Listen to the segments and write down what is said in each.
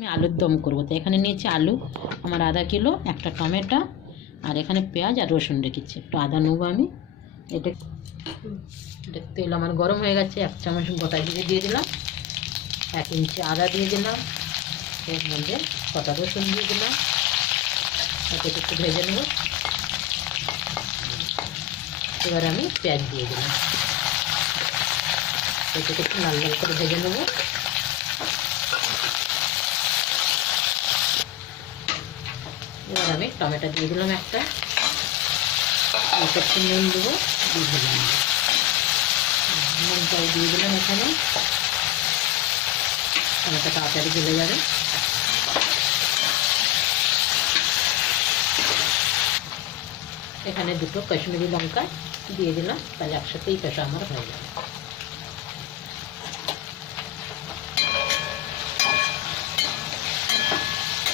আমি আলুর দম করবো, তো এখানে নিয়েছি আলু আমার আধা কিলো, একটা টমেটো, আর এখানে পেঁয়াজ আর রসুন রেখেছি। একটু আদা নেবো আমি। এটা তেল আমার গরম হয়ে গেছে। 1 চামচ গোটা জিরে দিয়ে দিলাম, 1 ইঞ্চি আদা দিয়ে দিলাম, এর মধ্যে কটা রসুন দিয়ে দিলাম, এটাকে একটু ভেজে নেব। এবার আমি পেঁয়াজ দিয়ে দিলাম, এটাকে একটু লাল লাল করে ভেজে নেব। এবার আমি টমেটো দিয়ে দিলাম একটা, একটু নুন দেবো, দিয়ে দিলাম নুনটাও দিয়ে দিলাম। এখানে টমেটো তাড়াতাড়ি গলে যাবে। এখানে 2 কাশ্মীরি লঙ্কা দিয়ে দিলাম, তাহলে একসাথেই কষা আমার হয়ে যাবে।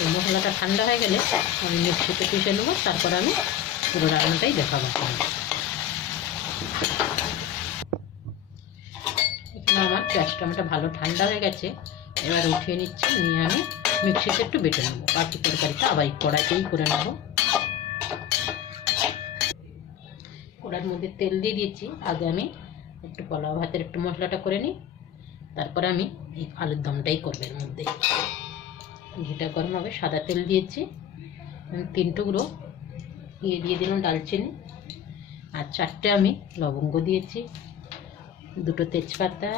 এই মশলাটা ঠান্ডা হয়ে গেলে আমি মিক্সিতে পিষে নেবো, তারপর আমি পুরো রান্নাটাই দেখাবো। এখানে আমার পেঁয়াজ টমেটো ভালো ঠান্ডা হয়ে গেছে। এবার উঠিয়ে নিচ্ছি, নিয়ে আমি মিক্সিতে একটু বেটে নেবো। বাকি তরকারিটা আবার কড়াইতেই করে নেবো। কড়াইয়ের মধ্যে তেল দিয়ে দিয়েছি। আগে আমি একটু পোলাও ভাতের একটু মশলাটা করে নিই, তারপরে আমি এই আলুর দমটাই করবো। এর মধ্যে ঘিটা গরম হবে, সাদা তেল দিয়েছি। 3 টুকরো দিয়ে দিলাম দালচিনি, আর 4টে আমি লবঙ্গ দিয়েছি, 2টো তেজপাতা,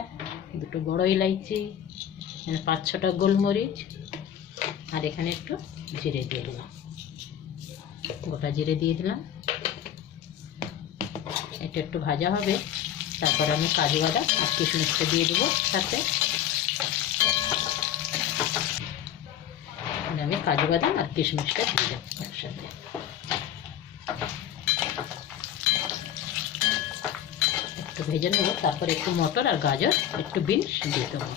2টো বড় ইলাইচি, 5-6টা গোলমরিচ, আর এখানে একটু জিরে দিয়ে দিলাম, গোটা জিরে দিয়ে দিলাম। এটা একটু ভাজা হবে, তারপর আমি কাজু বাদাম আর কিশমিশটা দিয়ে দেবো সাথে। আমি কাজু বাদাম আর কিশমিশটা দিয়ে দেবো একসাথে। একটু ভেজে নেবো, তারপর একটু মটর আর গাজর, একটু বিনস দিয়ে দেবো।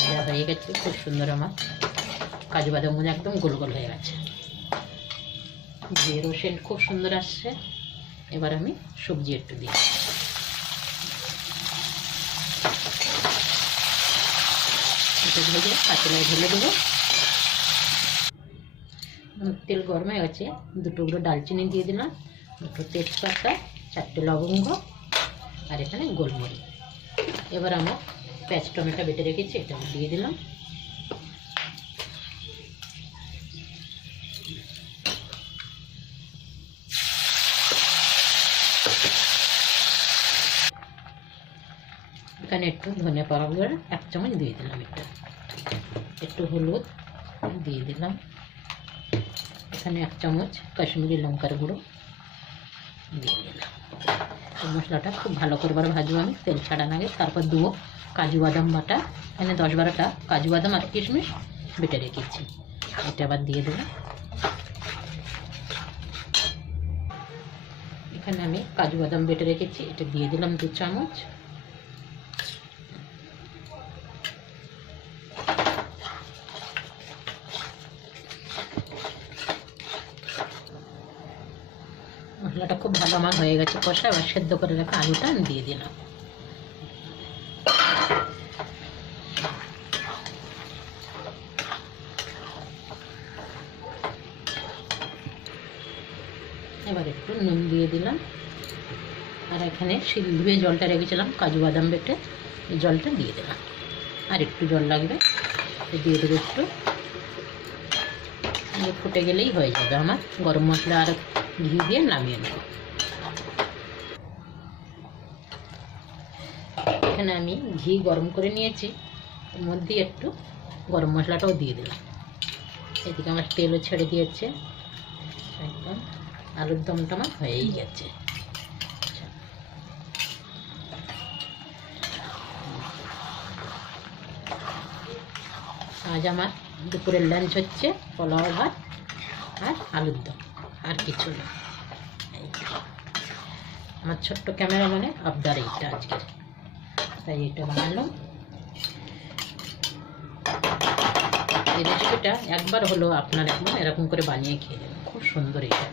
ভাজা হয়ে গেছে খুব সুন্দর, আমার কাজু বাদামগুলো একদম গোল গোল হয়ে গেছে, জিরের সেন্ট খুব সুন্দর আসছে। এবার আমি সবজি একটু দিই, এটা ভেজে পাতলায় ঢেলে দেবো। তেল গরম হয়ে গেছে, 2 টুকরো ডালচিনি দিয়ে দিলাম, 2টো তেজপাতা, 4টে লবঙ্গ, আর এখানে গোলমরিচ। এবার আমার পেঁয়াজ টমেটো বেটে রেখেছি, এটা দিয়ে দিলাম। এখানে একটু ধনে পাউডার 1 চামচ দিয়ে দিলাম, একটু হলুদ দিয়ে দিলাম, এখানে 1 চামচ কাশ্মীরি লঙ্কার গুঁড়ো দিয়ে দিলাম। এই মশলাটা খুব ভালো করে ভাজবো আমি, তেল ছাড়া আগে। তারপর দেবো কাজু বাদাম বাটা, এখানে 10-12টা কাজু বাদাম আর কিশমিশ বেটে রেখেছি, এটা আবার দিয়ে দেবো। এখানে আমি কাজু বাদাম বেটে রেখেছি, এটা দিয়ে দিলাম 2 চামচ। মশলাটা খুব ভালো আমার হয়ে গেছে কষা। এবার সেদ্ধ করে রাখা আলুটা আমি দিয়ে দিলাম। এবার একটু নুন দিয়ে দিলাম, আর এখানে ধুয়ে জলটা রেখেছিলাম কাজু বাদাম বেটে, এই জলটা দিয়ে দিলাম। আর একটু জল লাগবে, দিয়ে দেবো একটু, ফুটে গেলেই হয়ে যাবে আমার। গরম মশলা আর ঘি দিয়ে নামিয়ে নেব। এখানে আমি ঘি গরম করে নিয়েছি, এর মধ্যে একটু গরম মশলাটাও দিয়ে দিলাম। এদিকে আমার তেলও ছেড়ে দিয়েছে, একদম আলুর দমটা আমার হয়েই গেছে। আজ আমার দুপুরের লাঞ্চ হচ্ছে পোলাও ভাত আর আলুর দম, আর কিছু না। আমার ছোট্ট ক্যামেরাম্যানে আবদার এইটা আজকে, তাই এটা বানালাম। এই রেসিপিটা একবার হলো আপনার একদম এরকম করে বানিয়ে খেয়ে নেবেন, খুব সুন্দর এটা।